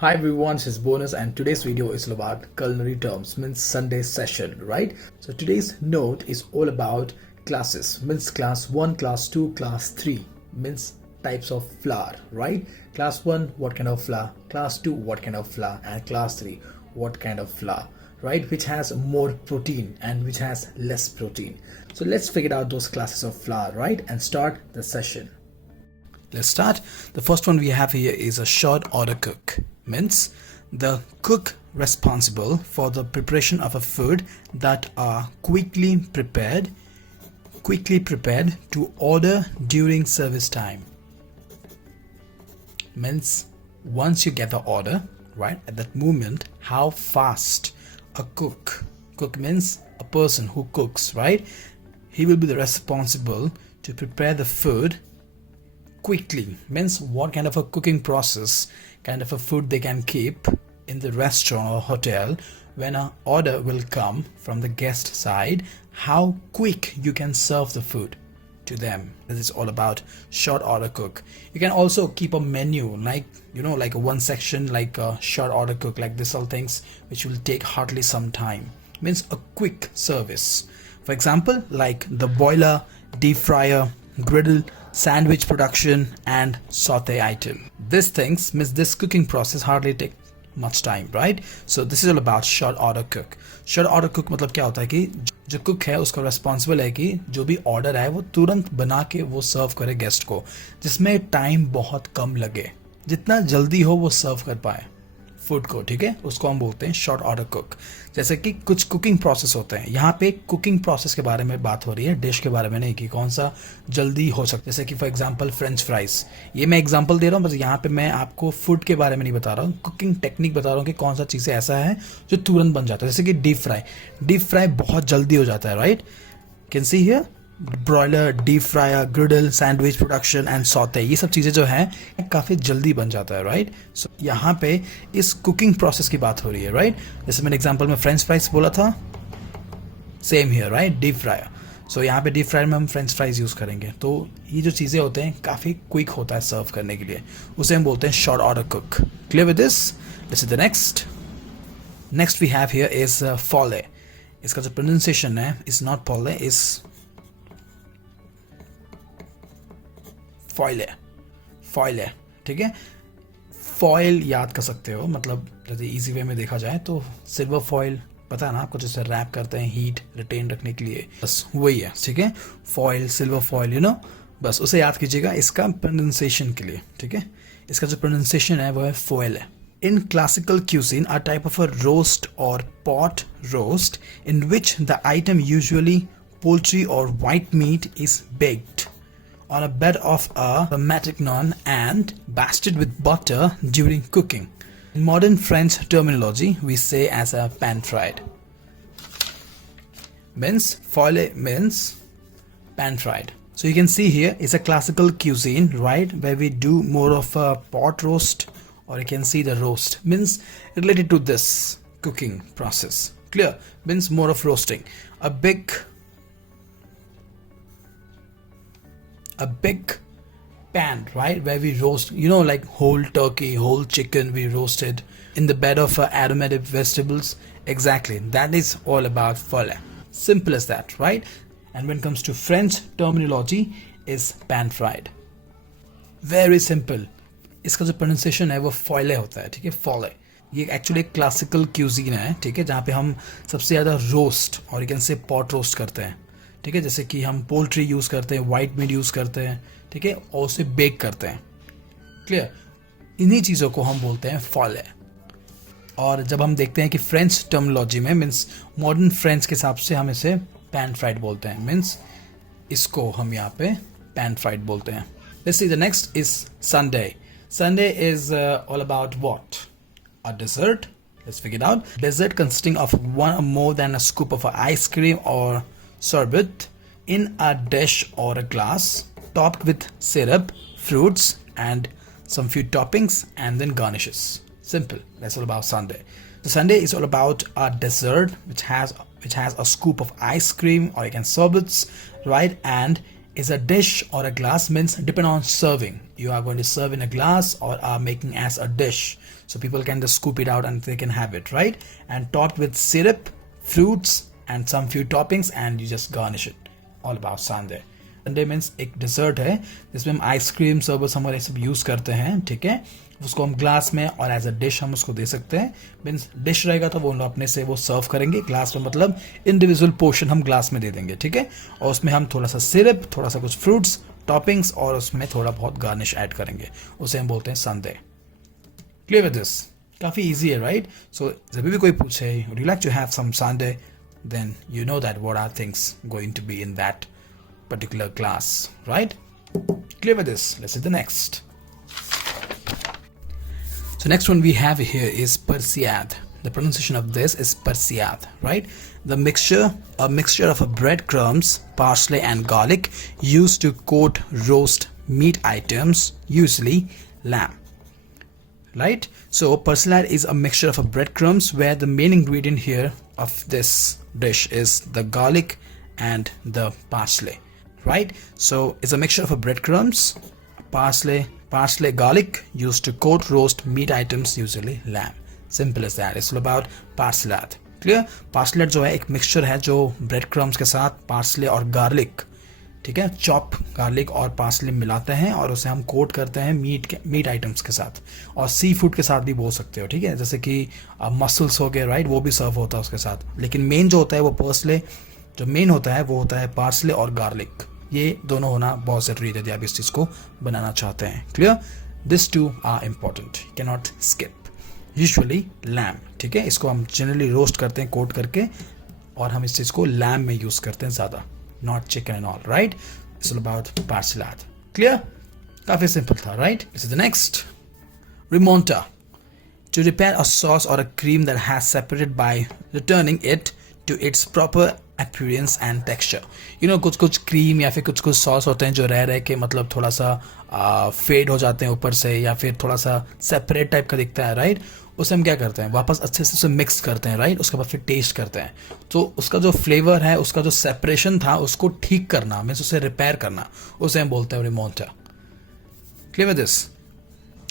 Hi everyone, this is Bonus and today's video is all about culinary terms, means Sunday session, right? So today's note is all about classes, means class 1, class 2, class 3, means types of flour, right? Class 1, what kind of flour? Class 2, what kind of flour? And class 3, what kind of flour, right? Which has more protein and which has less protein. So let's figure out those classes of flour, right? And start the session. Let's start. The first one we have here is a short order cook. Means the cook responsible for the preparation of a food that are quickly prepared to order during service time. Means once you get the order, right, at that moment, how fast a cook means a person who cooks, right, he will be the responsible to prepare the food quickly. Means what kind of a cooking process, kind of a food they can keep in the restaurant or hotel when an order will come from the guest side, how quick you can serve the food to them. This is all about short order cook. You can also keep a menu like, like a one section, like a short order cook, like this all things which will take hardly some time. Means a quick service. For example, like the boiler, deep fryer, griddle, sandwich production and saute item. These things means this cooking process hardly take much time, right? So this is all about short order cook. Short order cook मतलब क्या होता है कि जो cook है उसका responsible है कि जो भी ऑर्डर है वो तुरंत बना के वो सर्व करे गेस्ट को, जिसमें टाइम बहुत कम लगे, जितना जल्दी हो वो सर्व कर पाए फूड को, ठीक है, उसको हम बोलते हैं शॉर्ट ऑर्डर कुक. जैसे कि कुछ कुकिंग प्रोसेस होते हैं, यहाँ पे कुकिंग प्रोसेस के बारे में बात हो रही है, डिश के बारे में नहीं कि कौन सा जल्दी हो सकता है. जैसे कि फॉर एग्जांपल फ्रेंच फ्राइज, ये मैं एग्जांपल दे रहा हूँ, बस यहाँ पे मैं आपको फूड के बारे में नहीं बता रहा हूँ, कुकिंग टेक्निक बता रहा हूँ कि कौन सा चीज़ें ऐसा है जो तुरंत बन जाता है. जैसे कि डीप फ्राई बहुत जल्दी हो जाता है, right? Can see here broiler, deep fryer, griddle, sandwich production and saute, ये सब चीज़ें जो हैं काफ़ी जल्दी बन जाता है, राइट? सो यहाँ पे इस कुकिंग प्रोसेस की बात हो रही है, राइट? जैसे मैंने एग्जांपल में फ्रेंच फ्राइज बोला था, same here, right? Deep fryer. So यहाँ पे डीप फ्रायर में हम फ्रेंच फ्राइज यूज़ करेंगे, तो ये जो चीज़ें होते हैं काफ़ी क्विक होता है सर्व करने के लिए, उसे हम बोलते हैं short order cook. Clear with this? This is the next we have here is foley. इसका जो प्रोनाउंसिएशन है is not foley, is foil है, ठीक है? फॉइल याद कर सकते हो, मतलब जैसे इजी वे में देखा जाए तो सिल्वर फॉइल पता है ना आपको, जैसे रैप करते हैं हीट रिटेन रखने के लिए, बस वही है, ठीक है? फॉइल, सिल्वर फॉइल, बस उसे याद कीजिएगा इसका प्रोनाउंसिएशन के लिए, ठीक है? इसका जो प्रोनाउंसिएशन है वो है फॉइल है. In classical cuisine, a type of a roast or pot roast in which the item, usually poultry or white meat, is baked on a bed of a aromatic naan and basted with butter during cooking. In modern French terminology, we say as a pan-fried. Means foile means pan-fried. So you can see here is a classical cuisine, right, where we do more of a pot roast, or you can see the roast means related to this cooking process. Clear? Means more of roasting. A big pan, right, where we roast, like whole turkey, whole chicken, we roasted in the bed of aromatic vegetables. Exactly, that is all about folle. Simple as that, right? And when it comes to French terminology is pan fried. Very simple. इसका जो pronunciation है वो फॉले होता है, ठीक है? फॉले ये actually एक क्लासिकल क्यूजीन है, ठीक है, जहाँ पे हम सबसे ज़्यादा रोस्ट और you can say pot roast करते हैं, ठीक है? जैसे कि हम पोल्ट्री यूज़ करते हैं, वाइट मीट यूज़ करते हैं, ठीक है, और उसे बेक करते हैं. क्लियर? इन्हीं चीज़ों को हम बोलते हैं फॉले. और जब हम देखते हैं कि फ्रेंच टर्मिनोलॉजी में, मीन्स मॉडर्न फ्रेंच के हिसाब से हम इसे पैन फ्राइड बोलते हैं. मीन्स इसको हम यहाँ पे पैन फ्राइड बोलते हैं. Let's see the next is Sunday. Sunday is all about what? A dessert. Let's figure it out. Dessert consisting of one or more than a scoop of ice cream or sorbet in a dish or a glass, topped with syrup, fruits, and some few toppings, and then garnishes. Simple. That's all about Sunday. So Sunday is all about a dessert which has a scoop of ice cream, or you can sorbets, right? And is a dish or a glass, means depend on serving. You are going to serve in a glass or are making as a dish. so people can just scoop it out and they can have it, right? And topped with syrup, fruits and some few toppings, and you just garnish it. All about sundae. Sunday means एक dessert है जिसमें हम ice cream सर्बत summer ये सब use करते हैं, ठीक है। उसको हम ग्लास में और एज अ डिश हम उसको दे सकते हैं। मीन्स डिश रहेगा तो वो अपने से वो सर्व करेंगे ग्लास में, मतलब इंडिविजुअल पोर्शन हम ग्लास में दे देंगे, ठीक है। और उसमें हम थोड़ा सा सिरप, थोड़ा सा कुछ फ्रूट्स, टॉपिंग्स और उसमें थोड़ा बहुत गार्निश ऐड करेंगे, उसे हम बोलते हैं संडे। Clear with this? काफी इजी है, राइट? सो जब भी कोई पूछे would you like to have some sundae, then you know that what are things going to be in that particular class, right? Clear with this? Let's see the next. So next one we have here is Persian. The pronunciation of this is Persian, right? A mixture of breadcrumbs, parsley and garlic used to coat roast meat items, usually lamb. Right? So Persian is a mixture of breadcrumbs where the main ingredient here of this dish is the garlic and the parsley, right? So it's a mixture of breadcrumbs, parsley, garlic used to coat roast meat items, usually lamb. Simple as that. It's all about parsley. Clear? Parsley जो है एक mixture है जो breadcrumbs के साथ parsley और garlic, ठीक है, चॉप गार्लिक और पार्सले मिलाते हैं और उसे हम कोट करते हैं मीट आइटम्स के साथ, और सी फूड के साथ भी बोल सकते हो, ठीक है, जैसे कि मसल्स हो गए, राइट, वो भी सर्व होता है उसके साथ। लेकिन मेन जो होता है वो पर्सले, जो मेन होता है वो होता है पार्सले और गार्लिक। ये दोनों होना बहुत ज़रूरी है यदि आप इस चीज़ को बनाना चाहते हैं। Clear? This two are important, can not skip. Usually lamb, ठीक है, इसको हम जनरली रोस्ट करते हैं कोट करके, और हम इस चीज़ को लैम में यूज़ करते हैं ज़्यादा, not chicken and all, right? It's all about parsley. Clear? काफी simple था, right? This is the next. Remonta. To repair a sauce or a cream that has separated by returning it to its proper appearance and texture. You know, कुछ cream या फिर कुछ sauce होते हैं जो रह के मतलब थोड़ा सा फेड हो जाते हैं ऊपर से, या फिर थोड़ा सा सेपरेट टाइप का दिखता है, राइट? उसे हम क्या करते हैं, वापस अच्छे से उसे मिक्स करते हैं, राइट? उसके बाद फिर टेस्ट करते हैं, तो उसका जो फ्लेवर है, उसका जो सेपरेशन था, उसको ठीक करना, मीन्स उसे रिपेयर करना, उसे हम बोलते हैं रिमोंटा। Clear with this?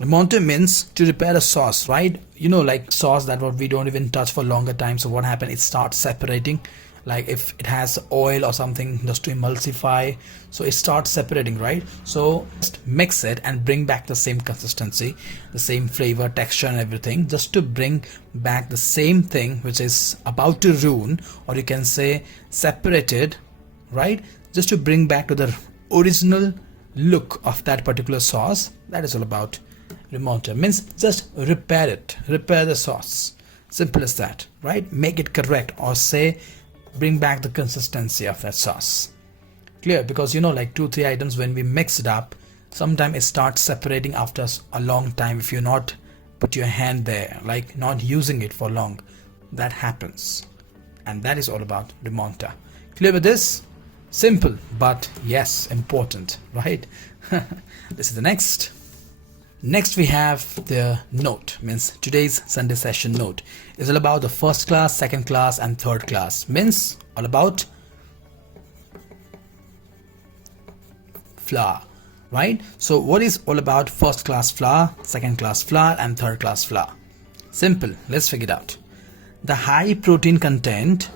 Remonte means to repair a sauce, right? You know, like sauce that what we don't even touch for longer time. So what happens? It starts separating. Like if it has oil or something, just to emulsify, so it starts separating, right? So just mix it and bring back the same consistency, the same flavor, texture, and everything, just to bring back the same thing which is about to ruin, or you can say separated, right? Just to bring back to the original look of that particular sauce. That is all about remonte. Means just repair it, repair the sauce. Simple as that, right? Make it correct, or say bring back the consistency of that sauce. Clear? Because you know, like 2-3 items when we mix it up, sometimes it starts separating after a long time if you not put your hand there, like not using it for long. That happens, and that is all about remonta. Clear with this? Simple, but yes, important, right? This is the next. Next we have the note, means today's Sunday session note is all about the first class, second class and third class, means all about flour, right? So what is all about first class flour, second class flour and third class flour? Simple, let's figure it out. The high protein content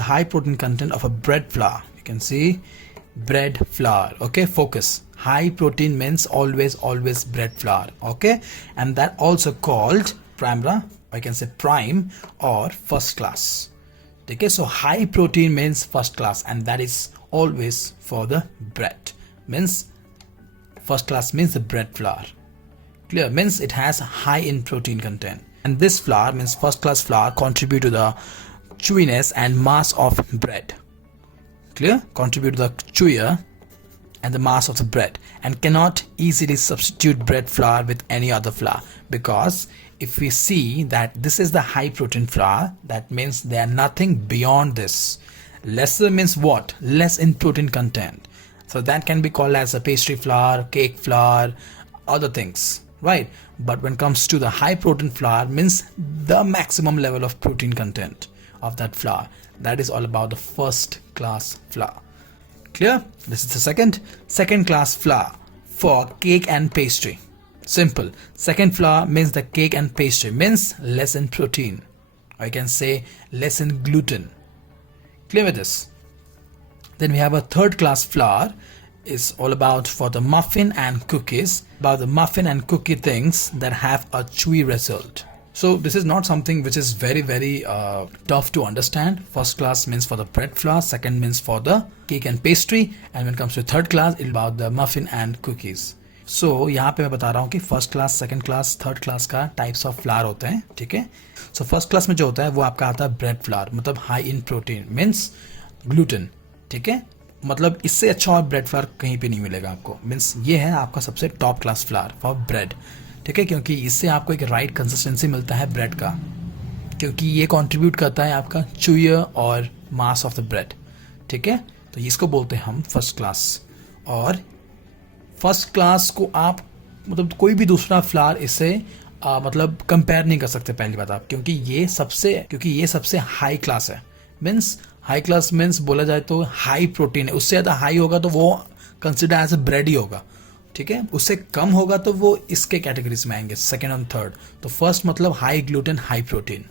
of a bread flour, you can see bread flour, okay? Focus. High protein means always bread flour, okay? And that also called primera, or you can say prime or first class, okay? So high protein means first class, and that is always for the bread, means first class means the bread flour. Clear? Means it has high in protein content, and this flour means first class flour contribute to the chewiness and mass of bread. Clear? Contribute to the chewier and the mass of the bread, and cannot easily substitute bread flour with any other flour, because if we see that this is the high protein flour, that means they are nothing beyond this. Lesser means what? Less in protein content. So that can be called as a pastry flour, cake flour, other things, right? But when it comes to the high protein flour, means the maximum level of protein content of that flour. That is all about the first class flour. Clear? This is the second class flour for cake and pastry. Simple. Second flour means the cake and pastry, means less in protein, or you can say less in gluten. Clear with this? Then we have a third class flour. It's all about for the muffin and cookies, about the muffin and cookie things that have a chewy result. So this is not something which is very tough to understand. First class means for the bread flour, second means for the cake and pastry, and when it comes to third class, it's about the muffin and cookies. So यहाँ पे मैं बता रहा हूँ कि first class, second class, third class का types of flower होते हैं, ठीक है. सो फर्स्ट क्लास में जो होता है वो आपका आता है ब्रेड फ्लावर, मतलब high in protein, means gluten, ठीक है. मतलब इससे अच्छा और ब्रेड फ्लावर कहीं पे नहीं मिलेगा आपको, मीन्स ये है आपका सबसे top class flower for bread, ठीक है, क्योंकि इससे आपको एक राइट कंसिस्टेंसी मिलता है ब्रेड का, क्योंकि ये कंट्रीब्यूट करता है आपका चूयर और मास ऑफ द ब्रेड, ठीक है. तो इसको बोलते हैं हम फर्स्ट क्लास. और फर्स्ट क्लास को आप मतलब कोई भी दूसरा फ्लावर इससे मतलब कंपेयर नहीं कर सकते, पहली बात आप, क्योंकि ये सबसे हाई क्लास है. मीन्स हाई क्लास मीन्स बोला जाए तो हाई प्रोटीन है. उससे ज़्यादा हाई होगा तो वो कंसिडर एज ए ब्रेड ही होगा, ठीक है. उससे कम होगा तो वो इसके कैटेगरीज में आएंगे, सेकेंड और थर्ड. तो फर्स्ट मतलब हाई ग्लूटेन हाई प्रोटीन,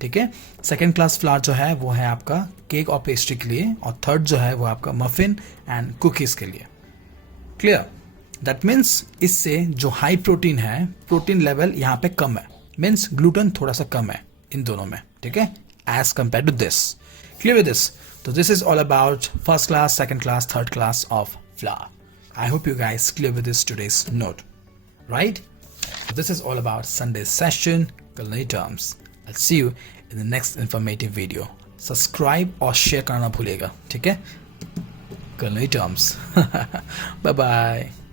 ठीक है. सेकेंड क्लास फ्लावर जो है वो है आपका केक और पेस्ट्री के लिए, और थर्ड जो है वो आपका मफिन एंड कुकीज़ के लिए. क्लियर? दैट मीन्स इससे जो हाई प्रोटीन है, प्रोटीन लेवल यहाँ पे कम है, मीन्स ग्लूटेन थोड़ा सा कम है इन दोनों में, ठीक है, as compare to this. Clear with this? So this is all about first class, second class, third class of flour. I hope you guys clear with this today's note, right? So this is all about Sunday's session, culinary terms. I'll see you in the next informative video. Subscribe और share करना ना भूलिएगा, ठीक है? Culinary terms. Bye bye.